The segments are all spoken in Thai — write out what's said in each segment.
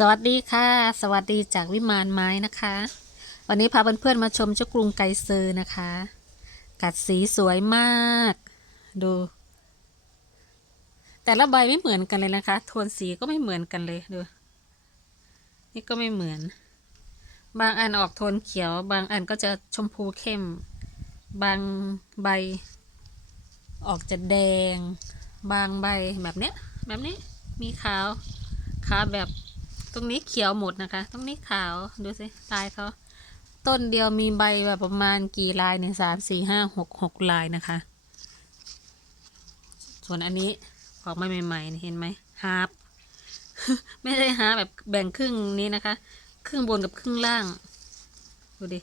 สวัสดีค่ะ สวัสดีจากวิมานไม้นะคะ วันนี้พาเพื่อนๆมาชมเจ้ากรุงไกเซอร์นะคะ กัดสีสวยมาก ดู แต่ละใบไม่เหมือนกันเลยนะคะ โทนสีก็ไม่เหมือนกันเลยดู นี่ก็ไม่เหมือน บางอันออกโทนเขียว บางอันก็จะชมพูเข้ม บางใบ ออกจะแดง บางใบแบบเนี้ย แบบนี้มีขาวขาวแบบ ตรงนี้เขียวหมดนะคะ ตรงนี้ขาวดูสิลายเขาต้นเดียวมีใบแบบประมาณกี่ลายหนึ่งสามสี่ห้าหกหกลายนะคะ ส่วนอันนี้ออกมาใหม่ๆเห็นไหมฮาร์ปไม่ใช่ฮาร์ปแบบแบ่งครึ่งนี้นะคะ ครึ่งบนกับครึ่งล่าง ดูดิ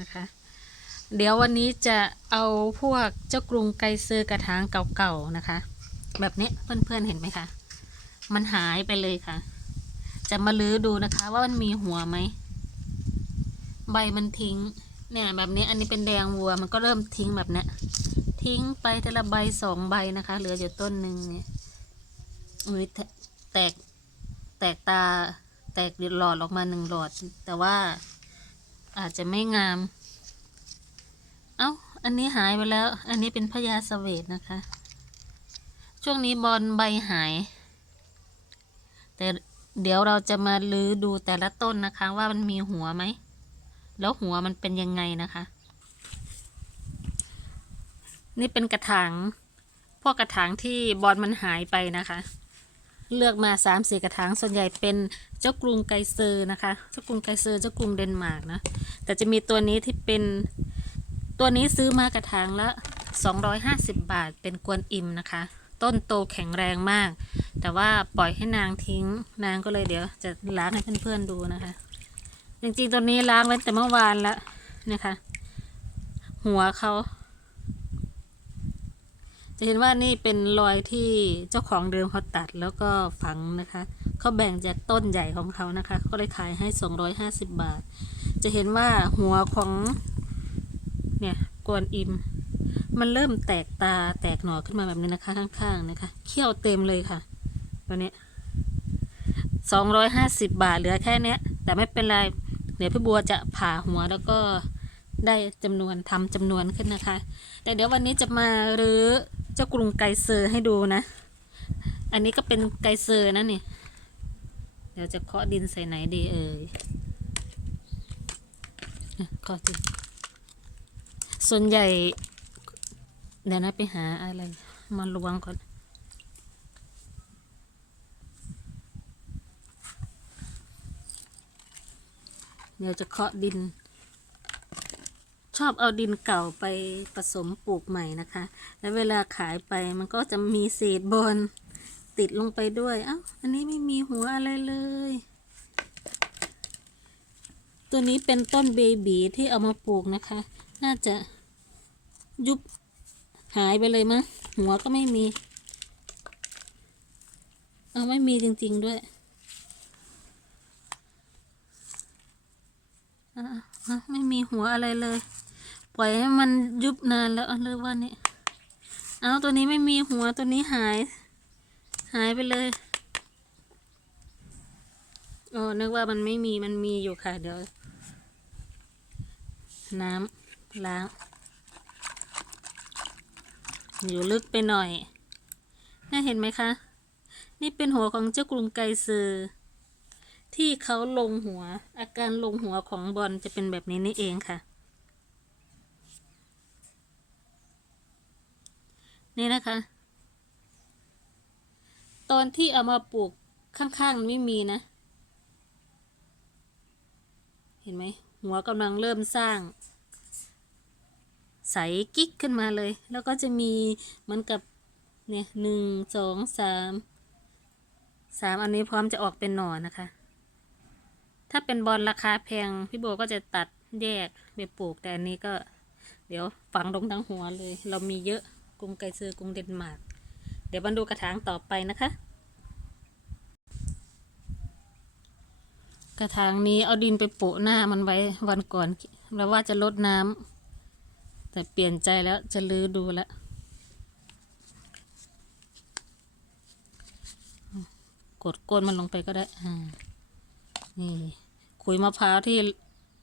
นะคะ เดี๋ยววันนี้จะเอาพวกเจ้ากรุงไกเซอร์กระถางเก่าๆนะคะ แบบนี้เพื่อนๆเห็นไหมคะ มันหายไปเลยค่ะ จะมาลื้อดูนะคะ ว่ามันมีหัวไหม ใบมันทิ้ง เนี่ยแบบนี้อันนี้เป็นแดงวัวมันก็เริ่มทิ้งแบบนี้ทิ้งไปแต่ละใบสองใบนะคะ เหลืออยู่ต้นหนึ่งเนี่ยอุ้ยแตแตกแตกตาแตกหลอดออกมาหนึ่งหลอด แต่ว่าอาจจะไม่งาม เอ้า อันนี้หายไปแล้ว อันนี้เป็นพญาเสวตนะคะ ช่วงนี้บอลใบหาย แต่เดี๋ยวเราจะมาลื้อดูแต่ละต้นนะคะ ว่ามันมีหัวไหม แล้วหัวมันเป็นยังไงนะคะ นี่เป็นกระถาง พวกกระถางที่บอลมันหายไปนะคะ เลือกมาสามสี่กระถาง ส่วนใหญ่เป็นเจ้ากรุงไกเซอร์นะคะ เจ้ากรุงไกเซอร์ เจ้ากรุงเดนมาร์กนะ แต่จะมีตัวนี้ที่เป็น ตัวนี้ซื้อมากระถางละ250บาท เป็นกวนอิมนะคะ ต้นโตแข็งแรงมาก แต่ว่าปล่อยให้นางทิ้ง นางก็เลยเดี๋ยวจะล้างให้เพื่อนๆดูนะคะ จริงๆตัวนี้ล้างไว้แต่เมื่อวานแล้วนะคะ หัวเขาจะเห็นว่านี่เป็นรอยที่เจ้าของเดิมเขาตัดแล้วก็ฝังนะคะเขาแบ่งจากต้นใหญ่ของเขานะคะเขาเลยขายให้ 250 บาท จะเห็นว่าหัวของเนี่ยกวนอิม มันเริ่มแตกตาแตกหน่อขึ้นมาแบบนี้นะคะ ข้างๆนะคะ เขี้ยวเต็มเลยค่ะตัวนี้สองร้อยห้าสิบบาทเหลือแค่เนี้ย แต่ไม่เป็นไรเดี๋ยวพี่บัวจะผ่าหัวแล้วก็ได้จำนวนทำจำนวนขึ้นนะคะ แต่เดี๋ยววันนี้จะมารื้อเจ้ากรุงไกเซอร์ให้ดูนะ อันนี้ก็เป็นไกเซอร์นะนี่ เดี๋ยวจะเคาะดินใส่ไหนดีเอ่ยเคาะดินส่วนใหญ่ เดี๋ยวนะไปหาอะไรมาล้วงก่อน เดี๋ยวจะเคาะดิน ชอบเอาดินเก่าไปผสมปลูกใหม่นะคะ แล้วเวลาขายไปมันก็จะมีเศษบอลติดลงไปด้วยเอ้าอันนี้ไม่มีหัวอะไรเลย ตัวนี้เป็นต้นเบบีที่เอามาปลูกนะคะ น่าจะยุบ หายไปเลยมั้งหัวก็ไม่มี เอาไม่มีจริง ๆด้วยอะอะไม่มีหัวอะไรเลย ปล่อยให้มันยุบนานแล้วเอาเลยว่านี่เอาตัวนี้ไม่มีหัวตัวนี้หาย หายไปเลยอ๋อนึกว่ามันไม่มีมันมีอยู่ค่ะ เดี๋ยว น้ำล้าง อยู่ลึกไปหน่อย น่าเห็นไหมคะ นี่เป็นหัวของเจ้ากรุงไกซือที่เขาลงหัว อาการลงหัวของบอลจะเป็นแบบนี้นี่เองค่ะ นี่นะคะ ตอนที่เอามาปลูกข้างๆมันไม่มีนะ เห็นไหม หัวกำลังเริ่มสร้าง ใสกิ๊กขึ้นมาเลย แล้วก็จะมีเหมือนกับเนี่ยหนึ่งสองสามสามอันนี้พร้อมจะออกเป็นหน่อนะคะ ถ้าเป็นบอลราคาแพงพี่โบก็จะตัดแยกไปปลูกแต่อันนี้ก็ เดี๋ยวฝังลงทั้งหัวเลย เรามีเยอะกรุงไกเซอร์กรุงเดนมาร์กเดี๋ยวมาดูกระถางต่อไปนะคะ กระถางนี้เอาดินไปโปะหน้ามันไว้วันก่อน แล้วว่าจะลดน้ำ แต่เปลี่ยนใจแล้วจะลื้อดูแล้วกดก้นมันลงไปก็ได้อ่านี่ขุยมะพร้าวที่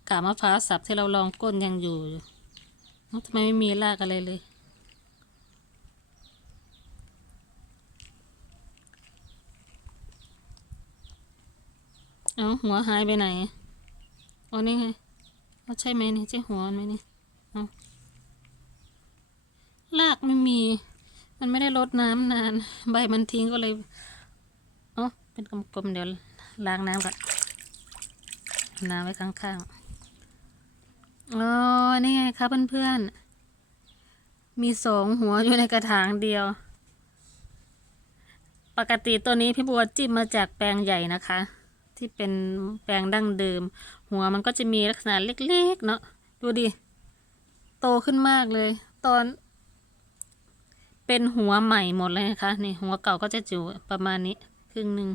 กามะพร้าวสับที่เราลองก้นยังอยู่ทำไมไม่มีรากอะไรเลยเอาหัวหายไปไหนอ๋อนี่ไงเอาใช่ไหมนี่ใช่หัวมันไหมนี่เอา รากไม่มี มันไม่ได้รดน้ำนาน ใบมันทิ้งก็เลยเอ๋อเป็นกลมๆเดี๋ยวล้างน้ำก่อนเอาน้ำไว้ข้างๆอ๋อนี่ไงคะเพื่อนๆ มีสองหัวอยู่ในกระถางเดียว ปกติตัวนี้พี่บัวจิ้มมาจากแปลงใหญ่นะคะ ที่เป็นแปลงดั้งเดิม หัวมันก็จะมีลักษณะเล็กๆ เนาะดูดิ โตขึ้นมากเลย ตอน เป็นหัวใหม่หมดเลยนะคะนี่หัวเก่าก็จะจิ๋วประมาณนี้ครึ่งหนึ่ง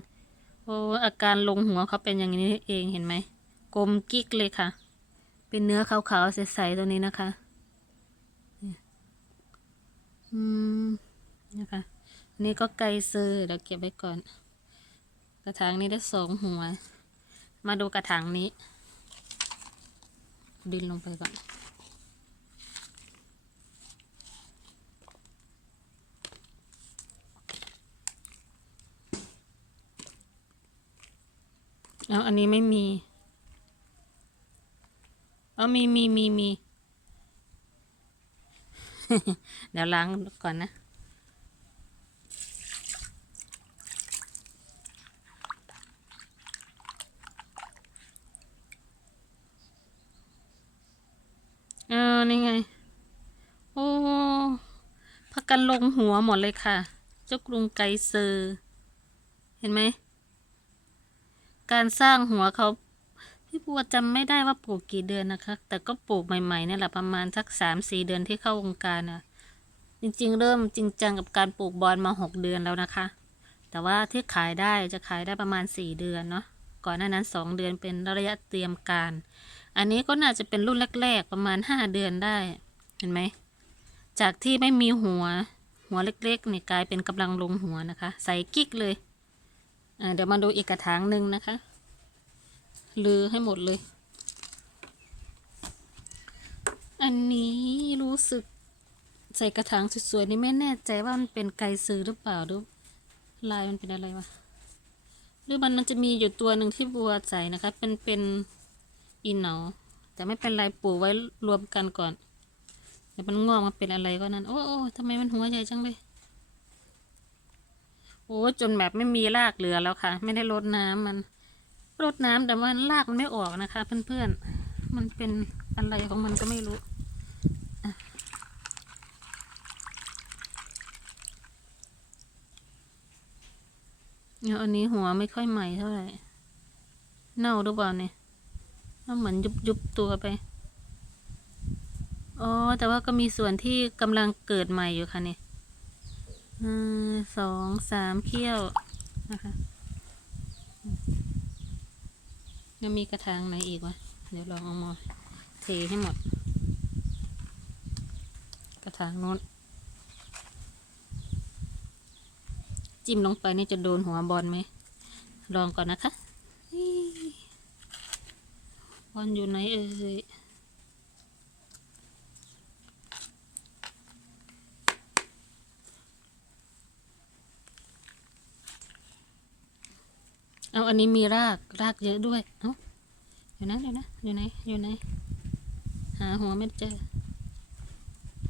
โอ้อาการลงหัวเขาเป็นอย่างนี้เองเห็นไหมกลมกิ๊กเลยค่ะ เป็นเนื้อขาวๆใสๆตัวนี้นะคะนี่อืมนะคะนี่ก็ไกลเซอร์เดี๋ยวเก็บไว้ก่อน กระถางนี้ได้สองหัว มาดูกระถางนี้ ดินลงไปก่อน เอาอันนี้ไม่มี เอามีมีมีมีเดี๋ยวล้างก่อนนะ เออ นี่ไง โอ้พักกันลงหัวหมดเลยค่ะ เจ้ากรุงไกเซอร์ เห็นไหม การสร้างหัวเขาพี่บัวจำไม่ได้ว่าปลูกกี่เดือนนะคะ แต่ก็ปลูกใหม่ๆเนี่ยแหละประมาณสักสามสี่เดือนที่เข้าวงการน่ะจริงๆ เริ่มจริงจังกับการปลูกบอลมาหกเดือนแล้วนะคะ แต่ว่าที่ขายได้จะขายได้ประมาณสี่เดือนเนาะก่อนหน้านั้นสองเดือนเป็นระยะเตรียมการ อันนี้ก็น่าจะเป็นรุ่นแรกๆประมาณห้าเดือนได้เห็นไหมจากที่ไม่มีหัวหัวเล็กๆเนี่ยกลายเป็นกำลังลงหัวนะคะ ใส่กิ๊กเลย เดี๋ยวมาดูอีกกระถางหนึ่งนะคะ ลือให้หมดเลย อันนี้รู้สึกใส่กระถางสวยๆนี่ไม่แน่ใจว่ามันเป็นไกซื้อหรือเปล่าหรือลายมันเป็นอะไรวะหรือมันมันจะมีอยู่ตัวหนึ่งที่บัวใส่นะคะ เป็นเป็นอินเนาแต่ไม่เป็นไรปลูกไว้รวมกันก่อนเดี๋ยวมันงอกมาเป็นอะไรก็นั้น โอ้โอ้ทำไมมันหัวใหญ่จังเลย โอ้จนแบบไม่มีรากเหลือแล้วค่ะ ไม่ได้รดน้ำมันรดน้ำแต่ว่ารากมันไม่ออกนะคะ เพื่อนๆมันเป็นอะไรของมันก็ไม่รู้เนี่ยอันนี้หัวไม่ค่อยใหม่เท่าไหร่ เน่าหรือเปล่าเนี่ยมันเหมือนยุบยุบตัวไป อ๋อ แต่ว่าก็มีส่วนที่กำลังเกิดใหม่อยู่ค่ะเนี่ย หนึ่งสองสามเขี้ยวนะคะยังมีกระถางไหนอีกวะ เดี๋ยวลองเอามาเทให้หมด กระถางโน้น จิ้มลงไปนี่จะโดนหัวบอลไหม ลองก่อนนะคะ บอลอยู่ไหนเอ่ย เอาอันนี้มีรากรากเยอะด้วย เอาอยู่นะเดี๋ยวนะอยู่ไหนอยู่ไหนหาหัวไม่เจอ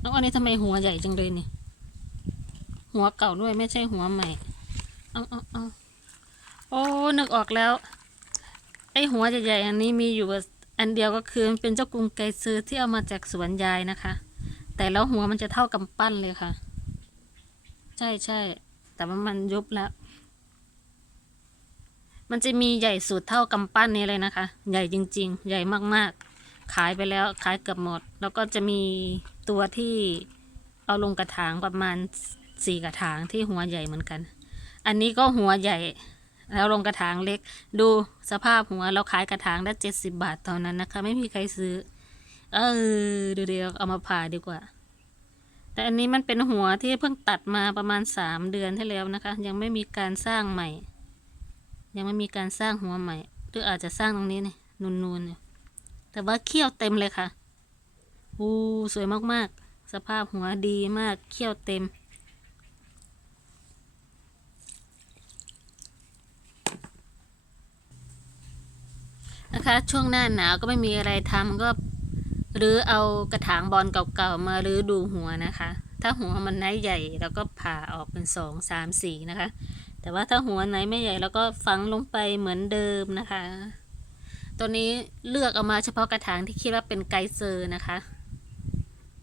เอาอันนี้ทำไมหัวใหญ่จังเลยเนี่ยหัวเก่าด้วยไม่ใช่หัวใหม่ เอาเอาเอาโอ้นึกออกแล้ว ไอหัวใหญ่ๆอันนี้มีอยู่อันเดียวก็คือเป็นเจ้ากรุงไกซื้อที่เอามาจากสวนยายนะคะ แต่แล้วหัวมันจะเท่ากำปั้นเลยค่ะ ใช่ใช่แต่ว่ามันยุบแล้ว มันจะมีใหญ่สุดเท่ากำปั้นนี้เลยนะคะ ใหญ่จริง ๆ ใหญ่มากๆ ขายไปแล้วขายเกือบหมด แล้วก็จะมีตัวที่เอาลงกระถางประมาณสี่กระถางที่หัวใหญ่เหมือนกัน อันนี้ก็หัวใหญ่ แล้วลงกระถางเล็ก ดูสภาพหัวเราขายกระถางได้เจ็ดสิบาทเท่านั้นนะคะ ไม่มีใครซื้อ เออเดี๋ยวเอามาผ่าดีกว่า แต่อันนี้มันเป็นหัวที่เพิ่งตัดมาประมาณสามเดือนที่แล้วนะคะ ยังไม่มีการสร้างใหม่ ยังไม่มีการสร้างหัวใหม่ หรืออาจจะสร้างตรงนี้นี่นูนๆเนี่ยแต่ว่าเขี้ยวเต็มเลยค่ะอู้สวยมากๆ สภาพหัวดีมากเขี้ยวเต็ม นะคะ ช่วงหน้าหนาวก็ไม่มีอะไรทำก็หรือเอากระถางบอลเก่าๆมาหรือดูหัวนะคะ ถ้าหัวมันไหนใหญ่เราก็ผ่าออกเป็นสองสามสี่นะคะ แต่ว่าถ้าหัวไหนไม่ใหญ่เราก็ฝังลงไปเหมือนเดิมนะคะ ตัวนี้เลือกเอามาเฉพาะกระถางที่คิดว่าเป็นไกเซอร์นะคะ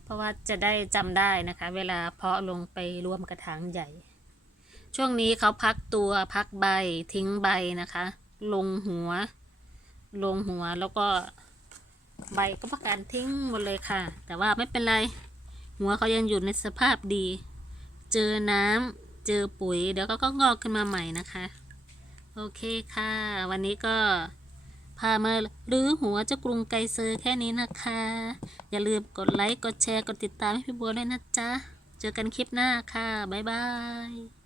เพราะว่าจะได้จำได้นะคะ เวลาเพาะลงไปรวมกระถางใหญ่ ช่วงนี้เขาพักตัวพักใบทิ้งใบนะคะ ลงหัว ลงหัวแล้วก็ใบก็ประการทิ้งหมดเลยค่ะ แต่ว่าไม่เป็นไร หัวเขายังอยู่ในสภาพดี เจอน้ำ เจอปุ๋ย เดี๋ยวก็ก็งอกขึ้นมาใหม่นะคะ โอเคค่ะ วันนี้ก็พามารื้อหัวเจ้ากรุงไกเซอร์แค่นี้นะคะ อย่าลืมกดไลค์ กดแชร์ กดติดตามให้พี่บัวด้วยนะจ๊ะ เจอกันคลิปหน้าค่ะ บ๊ายบาย